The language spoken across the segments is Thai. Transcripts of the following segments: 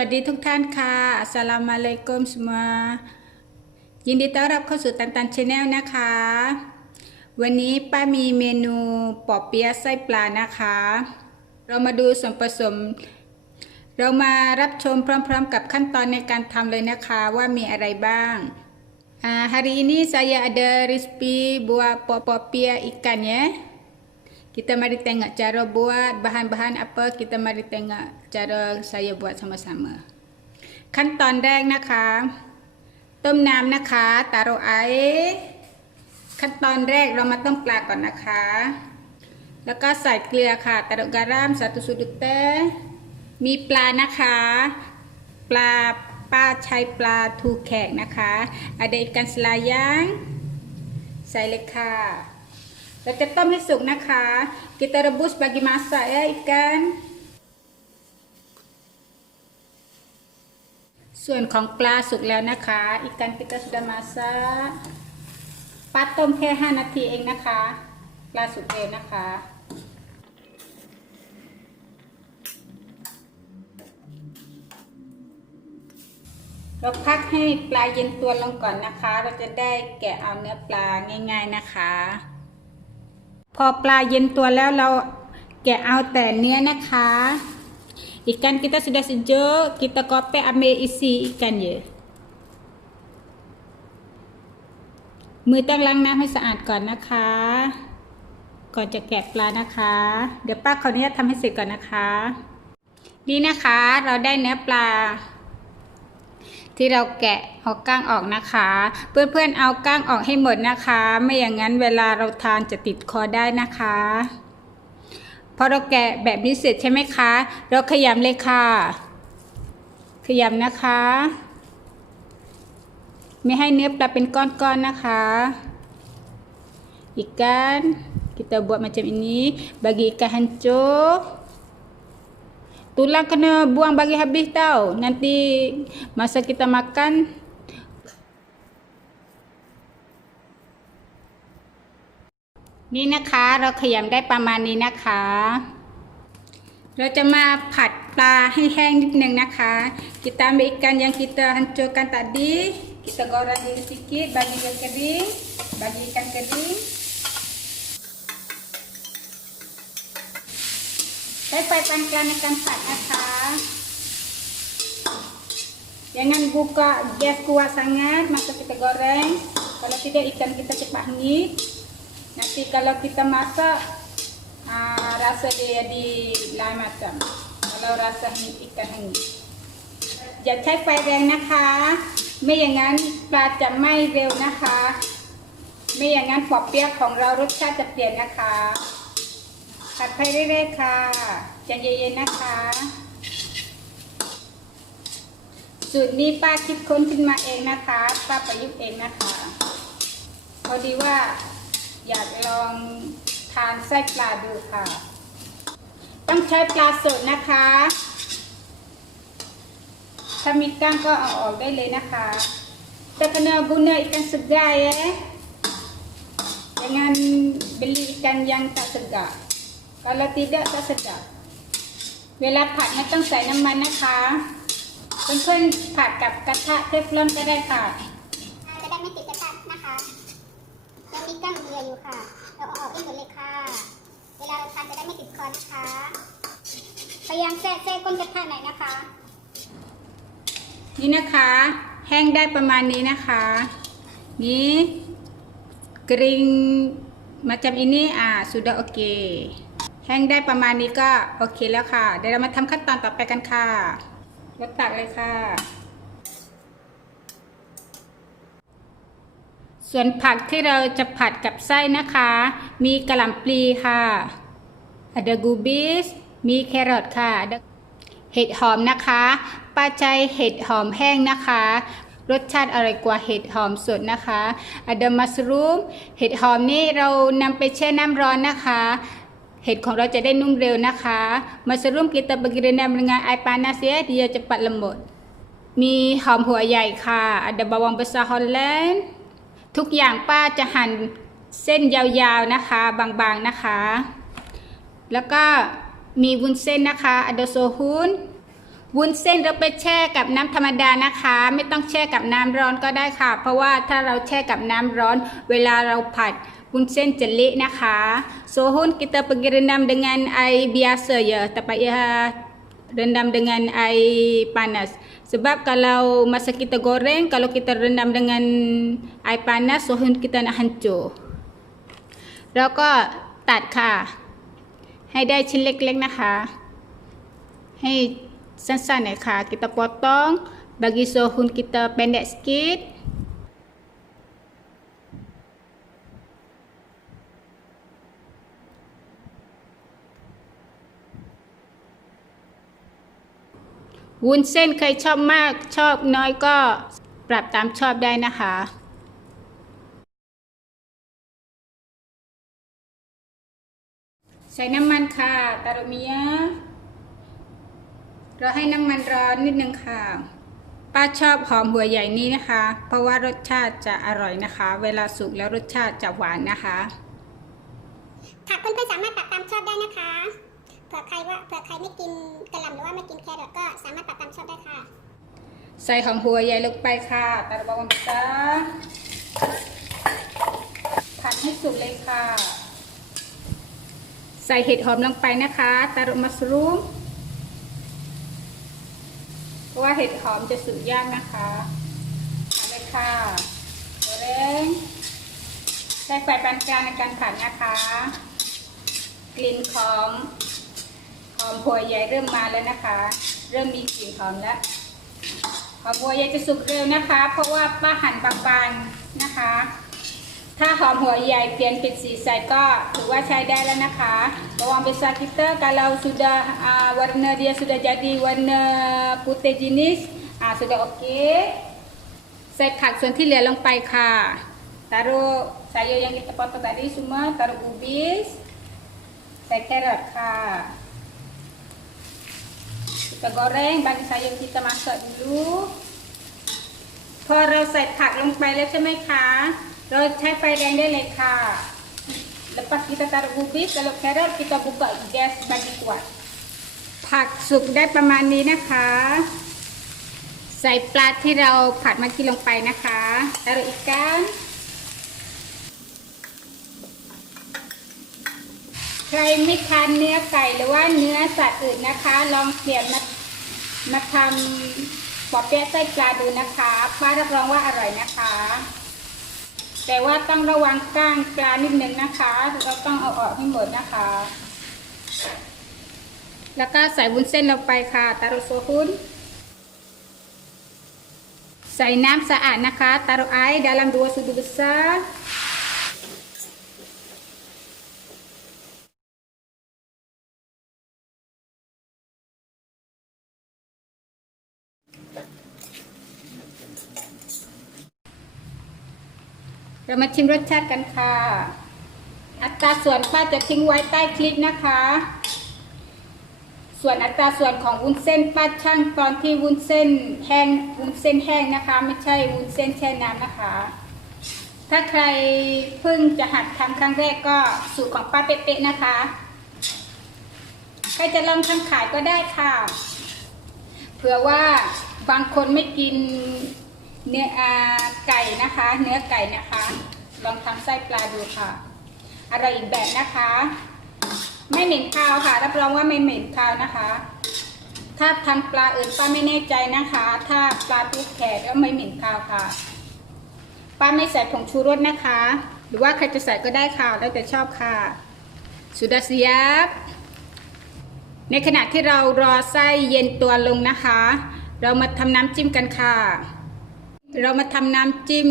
วัสดีทุกท่านค่ะอัสลามุอะลัยกุมสมายินดีต้อนรับเข้าสู่ตันตันชาแนลนะคะ วันนี้ป้ามีเมนูปอเปี๊ยะไส้ปลานะคะ เรามาดูส่วนผสม เรามารับชมพร้อม ๆ กับขั้นตอนในการทำเลยนะคะว่ามีอะไรบ้าง hari ini saya ada resipi buat popopia ikan ya. Kita mari tengok cara buat bahan-bahan apa kita mari tengok cara saya buat sama-sama ขั้นตอนแรกนะคะ ต้มน้ำนะคะตาโรไอขั้นตอนแรกเรามาต้มปลาก่อนนะคะ แล้วก็ใส่เกลือค่ะตาโรการามสาตุสุดุเตมีปลานะคะ ปลาป้าใช้ปลาทูแขกนะคะอะเดกันสลายังใส่เลยค่ะ เราจะต้มให้สุกนะคะ kita rebus bagi masak ya ikan ส่วนของปลาสุกแล้วนะคะ ikan kita sudah masak ปลาต้มแค่ 5 นาทีเองนะคะ ปลาสุกเร็วนะคะ เราพักให้ปลาเย็นตัวลงก่อนนะคะ เราจะได้แกะเอาเนื้อปลาง่าย ๆนะคะ พอปลาเย็นตัวแล้วเราแกะเอาแต่เนื้อนะคะ ikan kita sudah sejuk kita kope ambil isi ikan je มือต้องล้างน้ำให้สะอาดก่อนนะคะ ก่อนจะแกะปลานะคะ เดี๋ยวป้าขออนุญาตทำให้เสร็จก่อนนะคะ นี่นะคะเราได้เนื้อปลา ที่เราแกะเอาก้างออกนะคะ เพื่อนๆเอาก้างออกให้หมดนะคะ ไม่อย่างนั้นเวลาเราทานจะติดคอได้นะคะพอเราแกะแบบนี้เสร็จใช่ไหมคะ เราขยำเลยค่ะ ขยำนะคะ ไม่ให้เนื้อปลาเป็นก้อนๆนะคะ ikan kita buat macam ini bagi ikan hancur Tulang kena buang bagi habis tau. Nanti masa kita makan นี่นะคะเราขยำได้ประมาณนี้นะคะ เราจะมาผัดปลาให้แห้งนิดนึงนะคะ kita ambil ikan yang kita hancurkan tadi kita goreng dulu sikit bagi dia kering bagi ikan kering ช้ไฟปานกลางในการผัดนะคะ Jangan buka gas kuat sangat masa kita goreng. Kalau tidak ikan kita cepat hangit. Nanti kalau kita masak aa, rasa dia jadi lain macam. Kalau rasa hangit ikan hangit. อย่าใช้ไฟแรงนะคะ ไม่อย่างนั้นปลาจะไหม้เร็วนะคะ ไม่อย่างนั้นปอบเปี๊ยกของเรารสชาติจะเปลี่ยนนะคะ ผัดไปเรื่อยๆค่ะใจเย็นๆนะคะ สูตรนี้ป้าคิดค้นขึ้นมาเองนะคะ ป้าประยุกต์เองนะคะพอดีว่าอยากลองทานไส้ปลาดูค่ะ ต้องใช้ปลาสดนะคะ ถ้ามีก้างก็เอาออกได้เลยนะคะแต่กนะบุญเนี่ย ikan segar ya jangan beli ikan yang tak segar kalau tidak tak sedap เวลาผัดไม่ต้องใส่น้ำมันนะคะเพื่อนๆผัดกับกระทะเทฟลอนก็ได้ค่ะจะได้ไม่ติดกระทะนะคะยังมีก้างเรืออยู่ค่ะ เราเอาออกให้หมดเลยค่ะ เวลาเราทานจะได้ไม่ติดคอนะคะ พยายามแทรกแทรกก้นกระทะหน่อยนะคะ นี่นะคะ แห้งได้ประมาณนี้นะคะ นี่กริงมาจำอินี่ แห้งได้ประมาณนี้ก็โอเคแล้วค่ะ เดี๋ยวเรามาทำขั้นตอนต่อไปกันค่ะรดตักเลยค่ะ ส่วนผักที่เราจะผัดกับไส้นะคะ มีกระหล่ำปลีค่ะอะเดกูบิสมีแครอทค่ะ เห็ดหอมนะคะป้าใจเห็ดหอมแห้งนะคะ รสชาติอร่อยกว่าเห็ดหอมสดนะคะอะเดมัสรูมเห็ดหอมนี่เรานำไปแช่น้ำร้อนนะคะ เห็ดของเราจะได้นุ่มเร็วนะคะมัสรุม kita bagi rendam dengan air panas ya dia cepat lembut มีหอมหัวใหญ่ค่ะอัดบาวองเบซาฮอลแลนด์ทุกอย่างป้าจะหั่นเส้นยาวๆนะคะ บางๆนะคะ แล้วก็มีวุ้นเส้นนะคะอัดโซฮุน วุ้นเส้นเราไปแช่กับน้ำธรรมดานะคะ ไม่ต้องแช่กับน้ำร้อนก็ได้ค่ะ เพราะว่าถ้าเราแช่กับน้ำร้อน เวลาเราผัดวุ้นเส้นจะเละนะคะ sohun kita pergi rendam dengan air biasa ya tak payah rendam dengan air panas sebab kalau masa kita goreng kalau kita rendam dengan air panas sohun kita nak hancur แล้วก็ตัดค่ะ ให้ได้ชิ้นเล็กๆนะคะ ให้ สั้นๆหน่อยค่ะ kita potong bagi sohun kita pendek sikit วุ้นเส้นใครชอบมากชอบน้อยก็ปรับตามชอบได้นะคะ ใส่น้ำมันค่ะตาโรมิยะ เราให้น้ำมันร้อนนิดนึงค่ะ ป้าชอบหอมหัวใหญ่นี้นะคะ เพราะว่ารสชาติจะอร่อยนะคะ เวลาสุกแล้วรสชาติจะหวานนะคะผักเพื่อนๆสามารถปรับตามชอบได้นะคะเผื่อใครว่าเผื่อใครไม่กินกระหล่ำหรือว่าไม่กินแครอทก็สามารถปรับตามชอบได้ค่ะ ใส่หอมหัวใหญ่ลงไปค่ะตาโรบาวันตาผัดให้สุกเลยค่ะ ใส่เห็ดหอมลงไปนะคะตาโรมัสรูม เพราะว่าเห็ดหอมจะสุกยากนะคะเอาเลยค่ะตัวเร่งใช้ไฟปานกลางในการผัดนะคะ กลิ่นของหอมหัวใหญ่เริ่มมาแล้วนะคะ เริ่มมีกลิ่นหอมแล้วหอมหัวใหญ่จะสุกเร็วนะคะ เพราะว่าป้าหั่นบางๆนะคะ ถ้าหอมหัวใหญ่เปลี่ยนเป็นสีใสก็ถือว่าใช้ได้แล้วนะคะ bawang besar kita kalau sudah uh, warna dia sudah jadi warna putih jenis uh, sudah okey ใส่ผักส่วนที่เหลือลงไปค่ะ taruh sayur yang kita potong tadi semua taruh kubis ใส่แครอทค่ะ kita goreng bagi sayur kita masak dulu พอเราใส่ผักลงไปแล้วใช่ไหมคะ เราใช้ไฟแรงได้เลยค่ะ lepas kita taruh kubis kalau carrot kita buka gas bagi kuat ผักสุกได้ประมาณนี้นะคะ ใส่ปลาที่เราผัดมื่อกี้ลงไปนะคะ taruh ikan ใครไม่ทานเนื้อไก่หรือว่าเนื้อสัตว์อื่นนะคะ ลองเปลี่ยนมามาทำ ปอเปี๊ยะไส้ปลาดูนะคะป้ารับรองว่าอร่อยนะคะ แต่ว่าต้องระวังก้างปลานิดนึงนะคะ เราต้องเอาออกให้หมดนะคะ แล้วก็ใส่วุ้นเส้นลงไปค่ะตารุโซฮุนใส่น้ำสะอาดนะคะ taruh air dalam dua sudut besar เรามาชิมรสชาติกันค่ะ อัตราส่วนป้าจะทิ้งไว้ใต้คลิปนะคะ ส่วนอัตราส่วนของวุ้นเส้นป้าช่างตอนที่วุ้นเส้นแห้งวุ้นเส้นแห้งนะคะ ไม่ใช่วุ้นเส้นแช่น้ำนะคะ ถ้าใครเพิ่งจะหัดทำครั้งแรกก็สูตรของป้าเป๊ะๆนะคะ ใครจะลองทำขายก็ได้ค่ะ เผื่อว่าบางคนไม่กิน เนื้อไก่นะคะ เนื้อไก่นะคะ ลองทำไส้ปลาดูค่ะอร่อยอีกแบบนะคะ ไม่เหม็นคาวค่ะรับรองว่าไม่เหม็นคาวนะคะ ถ้าทำปลาอื่นป้าไม่แน่ใจนะคะ ถ้าปลาทุกแขกก็ไม่เหม็นคาวค่ะ ป้าไม่ใส่ผงชูรสนะคะ หรือว่าใครจะใส่ก็ได้ค่ะแล้วแต่ชอบค่ะสุดาเซียบในขณะที่เรารอไส้เย็นตัวลงนะคะ เรามาทำน้ำจิ้มกันค่ะ เรามาทำน้ำจิ้ม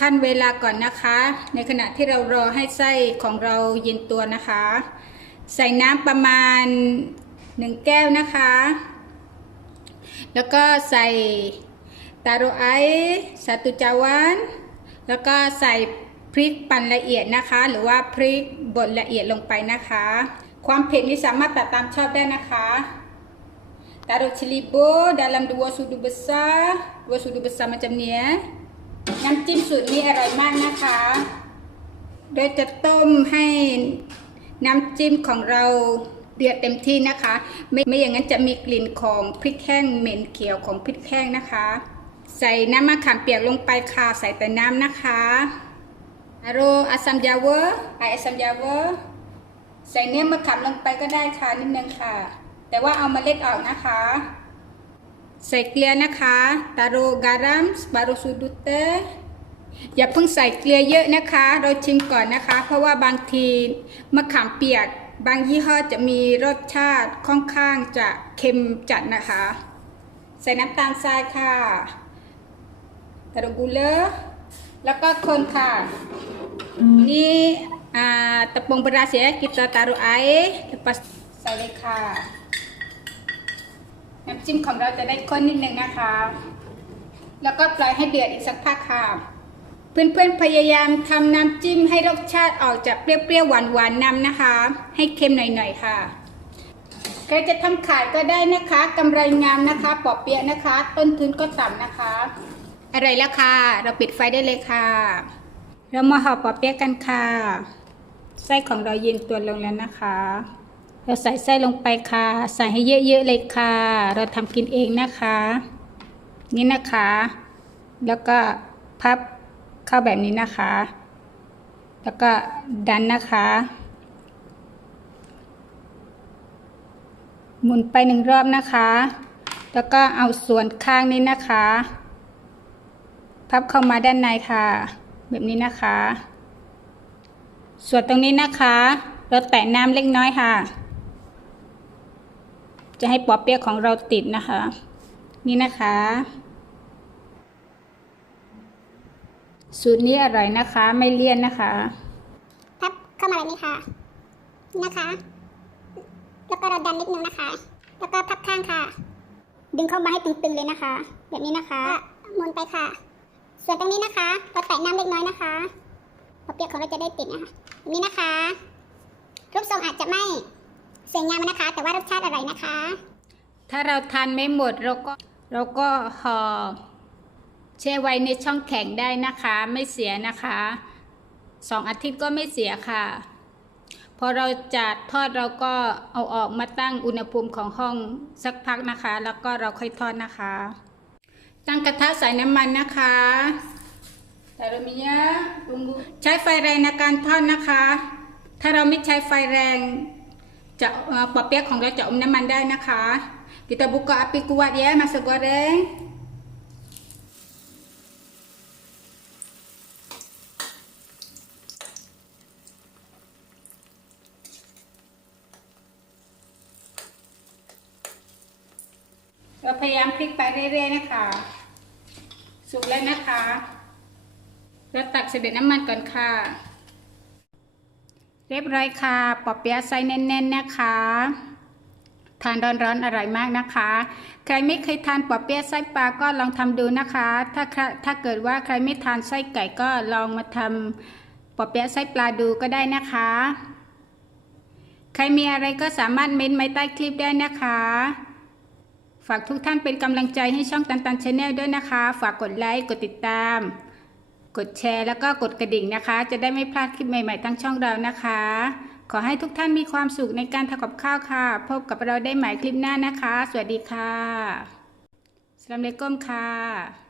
ขั้นเวลาก่อนนะคะ ในขณะที่เรารอให้ไส้ของเราเย็นตัวนะคะ ใส่น้ำประมาณหนึ่งแก้วนะคะ แล้วก็ใส่ตาโรไอสาตุจาวันแล้วก็ใส่พริกปั่นละเอียดนะคะ หรือว่าพริกบดละเอียดลงไปนะคะ ความเผ็ดนี้สามารถปรับตามชอบได้นะคะ Taruh celibo dalam dua sudu besar, dua sudu besar macam ni ya. น้ำจิ้มสูตรนี้อร่อยมากนะคะโดยจะต้มให้น้ำจิ้มของเราเดือดเต็มที่นะคะ ไม่ไม่อย่างนั้นจะมีกลิ่นของพริกแห้งเหม็นเขียวของพริกแห้งนะคะ ใส่น้ำมะขามเปียกลงไปค่ะใส่แต่น้ำนะคะอาโรอาซัมยาเวอร์ไออาซัมยาเวอร์ใส่เนื้อมะขามลงไปก็ได้ค่ะนิดนึงค่ะ แต่ว่าเอามาเล็ดออกนะคะ ใส่เกลือนะคะตาโรการัมสบารุสุดุเตอย่าเพิ่งใส่เกลือเยอะนะคะ เราชิมก่อนนะคะ เพราะว่าบางทีมะขามเปียก บางยี่ห้อจะมีรสชาติค่อนข้างจะเค็มจัดนะคะ ใส่น้ำตาลทรายค่ะตะกุเลอแล้วก็คนค่ะ นี่ อ่า ตะปง beras ya kita taruh air lepas ใส่เลยค่ะ น้ำจิ้มของเราจะได้ข้นนิดนึงนะคะ แล้วก็ปล่อยให้เดือดอีกสักพักค่ะ เพื่อนๆพยายามทำน้ำจิ้มให้รสชาติออกจากเปรี้ยวๆหวานๆนำนะคะ ให้เค็มหน่อยๆค่ะใครจะทำขายก็ได้นะคะกำไรงามนะคะ ปอเปียะนะคะ ต้นทุนก็ต่ำนะคะ อะไรแล้วค่ะ เราปิดไฟได้เลยค่ะ เรามาห่อปอเปี๊ยะกันค่ะ ไส้ของเราเย็นตัวลงแล้วนะคะ เราใส่ไส้ลงไปค่ะ ใส่ให้เยอะๆเลยค่ะ เราทำกินเองนะคะ นี่นะคะ แล้วก็พับเข้าแบบนี้นะคะ แล้วก็ดันนะคะหมุนไปหนึ่งรอบนะคะ แล้วก็เอาส่วนข้างนี้นะคะ พับเข้ามาด้านในค่ะ แบบนี้นะคะ ส่วนตรงนี้นะคะ เราแตะน้ำเล็กน้อยค่ะ จะให้ปอเปี๊ยะของเราติดนะคะ นี่นะคะ สูตรนี้อร่อยนะคะ ไม่เลี่ยนนะคะพับเข้ามาแบบนี้ค่ะ นะคะ แล้วก็เราดันนิดนึงนะคะ แล้วก็พับข้างค่ะ ดึงเข้ามาให้ตึงๆเลยนะคะ แบบนี้นะคะหมุนไปค่ะ ส่วนตรงนี้นะคะเราแตะน้ำเล็กน้อยนะคะพอเปียกของเราจะได้ติดนะคะแบบนี้นะคะ รูปทรงอาจจะไม่ สวยงามนะคะ แต่ว่ารสชาติอร่อยนะคะ ถ้าเราทานไม่หมดเราก็เราก็ห่อแช่ไว้ในช่องแข็งได้นะคะ ไม่เสียนะคะสองอาทิตย์ก็ไม่เสียค่ะ พอเราจัดทอดเราก็เอาออกมาตั้งอุณหภูมิของห้องสักพักนะคะ แล้วก็เราค่อยทอดนะคะ ตั้งกระทะใส่น้ำมันนะคะแต่เรามีเยอะใช้ไฟแรงในการทอดนะคะ ถ้าเราไม่ใช้ไฟแรง จะเอ่อปอเปี๊ยะของเราจะอมน้ำมันได้นะคะ kita buka api kuat ya masa goreng เราพยายามพลิกไปเรื่อยๆนะคะ สุกแล้วนะคะ เราตักเสด็จน้ำมันก่อนค่ะ เรียบร้อยค่ะปอเปี๊ยะไส้แน่น ๆ นะคะ ทานร้อนๆอร่อยมากนะคะ ใครไม่เคยทานปอเปี๊ยะไส้ปลาก็ลองทำดูนะคะ ถ้าถ้าเกิดว่าใครไม่ทานไส้ไก่ก็ลองมาทำปอเปี๊ยะไส้ปลาดูก็ได้นะคะ ใครมีอะไรก็สามารถเม้นต์ไว้ใต้คลิปได้นะคะฝากทุกท่านเป็นกำลังใจให้ช่องตันตันชาแนลด้วยนะคะ ฝากกดไลค์ กดติดตาม กดแชร์แล้วก็กดกระดิ่งนะคะ จะได้ไม่พลาดคลิปใหม่ๆทั้งช่องเรานะคะ ขอให้ทุกท่านมีความสุขในการทำกับข้าวค่ะ พบกับเราได้ใหม่คลิปหน้านะคะ สวัสดีค่ะสลามเลก้มค่ะ